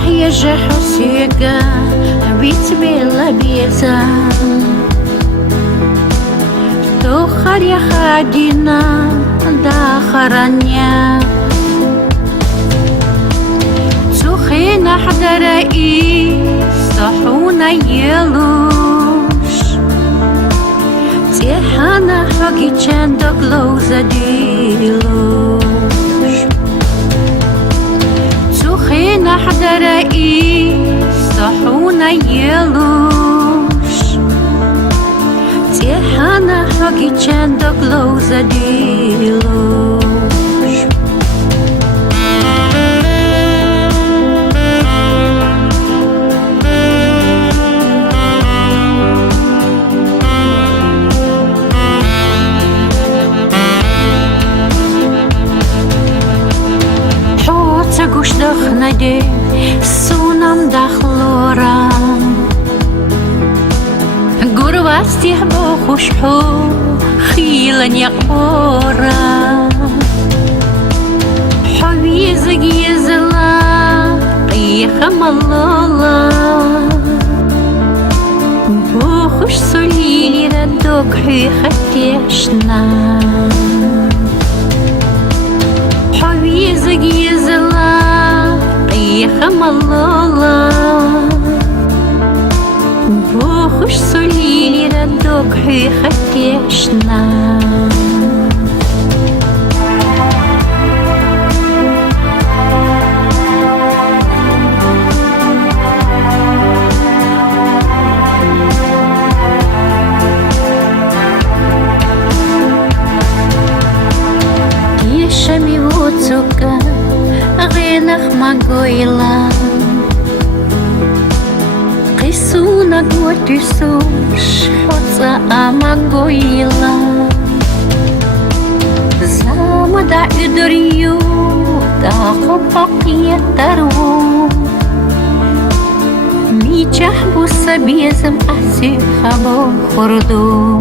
Mahježe hosjega, bit bila bijeza. Тухар я хадина, да харanya. Цухина хдараи, сахуна елуш. Тихана хагичен доглоуза дилуш. Цухина хдараи, сахуна елуш. Тихана хагичен доглоуза дилуш. Гуш дохнаде сунам дахлора гурвасти бо хушху хилан яқора حويزك يزلا قيخم الله بو خوش سوليلي ردوك حيختيشنا حويزك يزلا قيخم الله بوخش سوليلي ردوك حيختيشنا يشمي وتوكا غينخ ماغويلا قيسونا قوتيسوش حوصا ماغويلا زامدا يدريو تاقب حقية ترو ميجح بوسا بيزم أحسي خبو خردو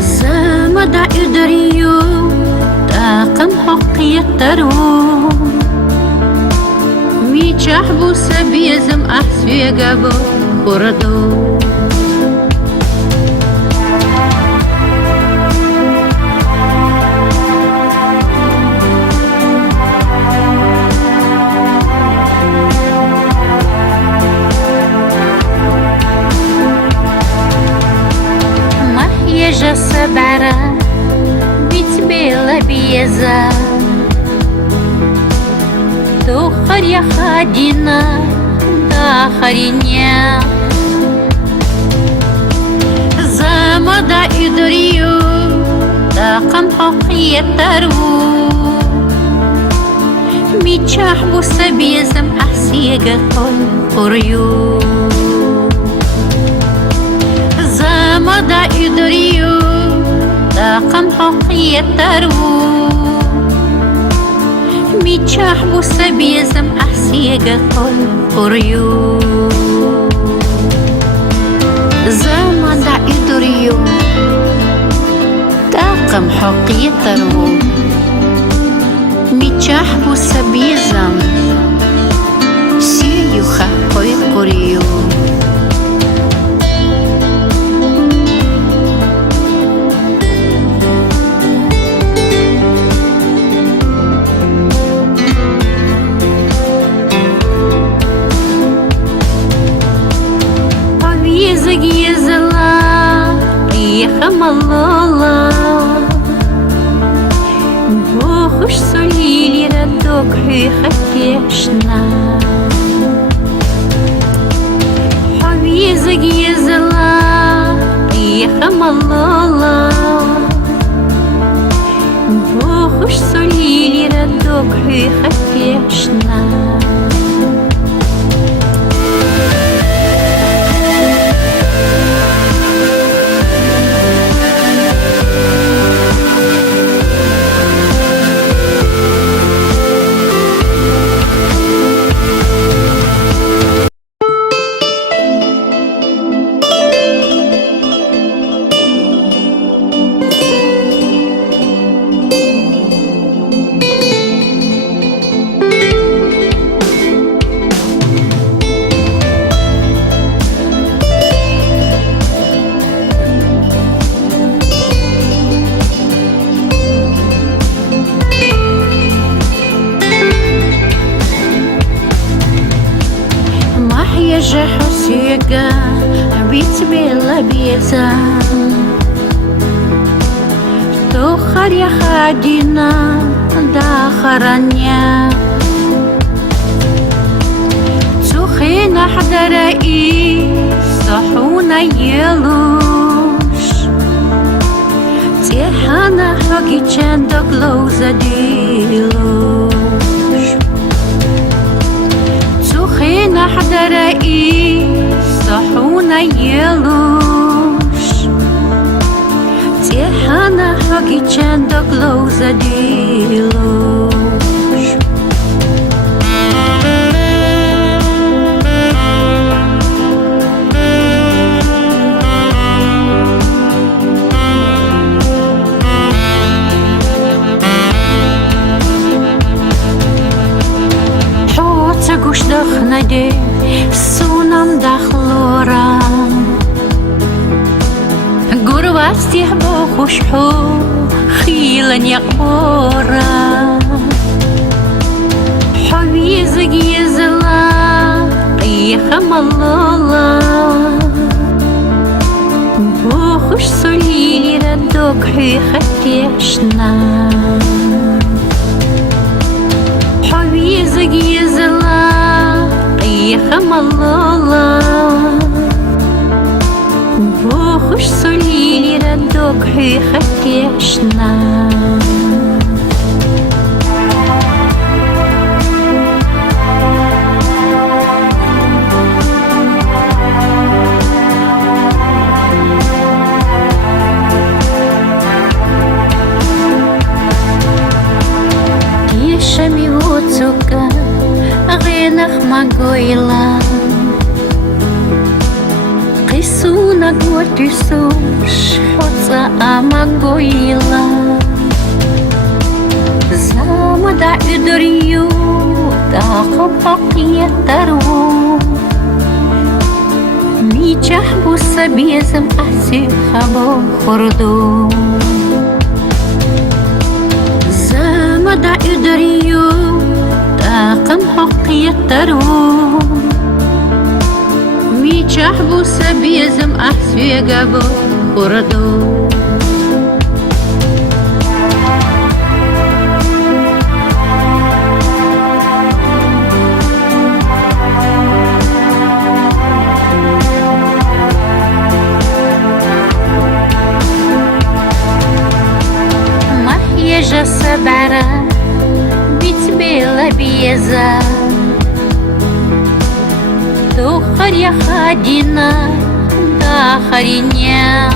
زامدا يدريو تاقم حقية ترو ميجح بوسا بيزم أحسي خبو خردو Mahježe sebera, bit bila bijeza. Тухар я хадина, да хариня. Замада идрию, тaqam حقية ترو. ميجح بوسا بيزم أحسيقة قريو. زامدا يدريو تاقم حقية ترو ميجح بوسا بيزم أحسيقة قريو زامدا يدريو تاقم حقية ترو ميجح بوسا بيزم سيوخا قريو حويزك يزلا قيخم الله بوخش سوليلي ردوك حيختيشنا حويزك يزلا قيخم الله بوخش سوليلي ردوك حيختيشنا Чека бить бела беза То харя хадина да хараня Цухина حدرا صحونا يلوش تيحانا حقي چندك لوزا ديلوش تخينا حدرا صحونا يلوش تيحانا حقي چندك لوزا ديلوش Гуш дахнаде сунам дахлора Гурвасти бо хушху خيلن يقبورا حويزق يزلا قيخم الله بو خوش سولي ردوك حيختيشنا حويزق يزلا قيخم الله بو خوش سولي ردوك حيختيشنا Мивоцука генах магойла Кисуна готюсуш хоца амагойла Замада үдөрю тақапақиятару Мичах буса безім асихабо хорду Замада үдөрю тақым хақиятару Мичах буса безім асвегабо хорду Mahyeja sabara bit bela bieza Дохар я хадина да хариня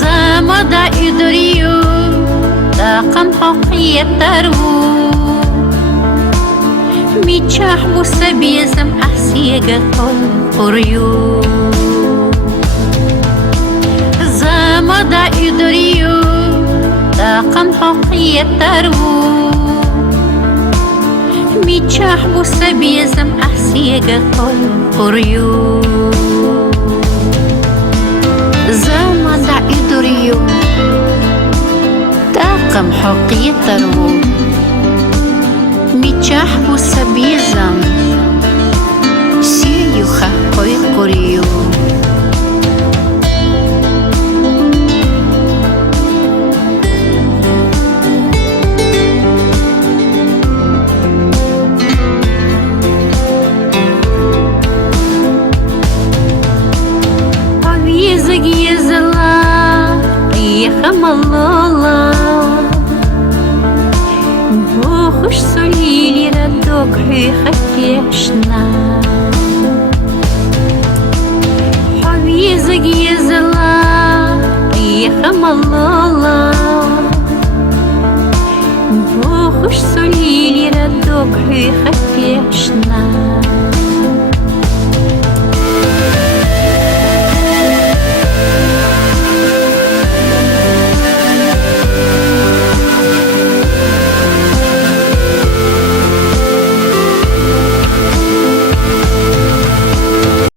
Замада үдөрю тақым хақиятару Мичах буса безім асига хорю Замада үдөрю тақым хақиятару Мичах буса безім асига хорю Замада үдөрю тақым хақиятару Мичах буса безім сиюха хорю قيخم الله بو خوش سولي ردوك حيختيشنا حويزق يزلا قيخم الله بو خوش سولي ردوك حيختيشنا